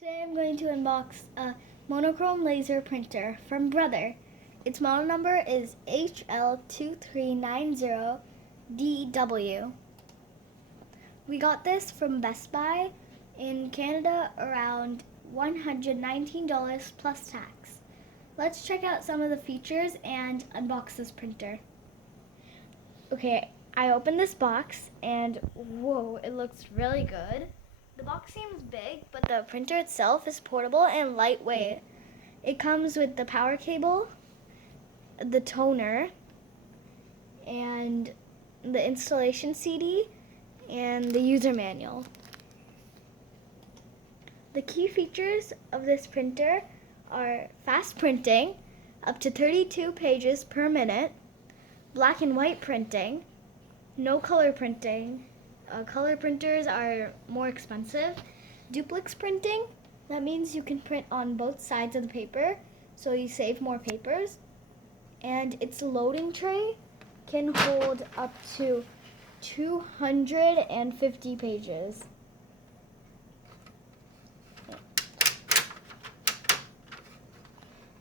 Today I'm going to unbox a monochrome laser printer from Brother. Its model number is L2390DW. We got this from Best Buy in Canada around $119 plus tax. Let's check out some of the features and unbox this printer. Okay, I opened this box and whoa, it looks really good. The box seems big, but the printer itself is portable and lightweight. It comes with the power cable, the toner, and the installation CD, and the user manual. The key features of this printer are fast printing, up to 32 pages per minute, black and white printing, no color printing. Color printers are more expensive. Duplex printing, that means you can print on both sides of the paper, so you save more papers. And its loading tray can hold up to 250 pages.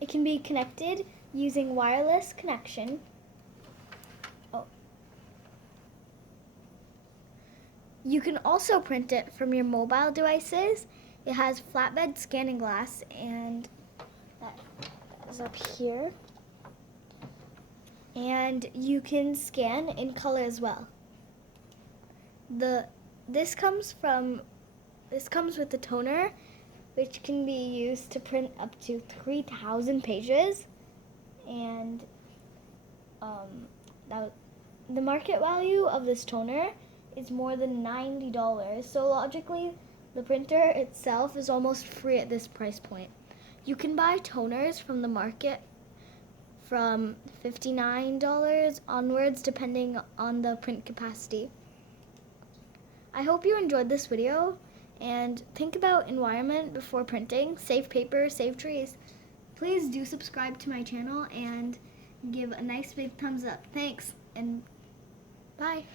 It can be connected using wireless connection. You can also print it from your mobile devices. It has flatbed scanning glass, and that is up here. And you can scan in color as well. This comes with the toner, which can be used to print up to 3,000 pages. And the market value of this toner is more than $90. So logically, the printer itself is almost free at this price point. You can buy toners from the market from $59 onwards, depending on the print capacity. I hope you enjoyed this video, and think about environment before printing. Save paper, save trees. Please do subscribe to my channel and give a nice big thumbs up. Thanks, and bye.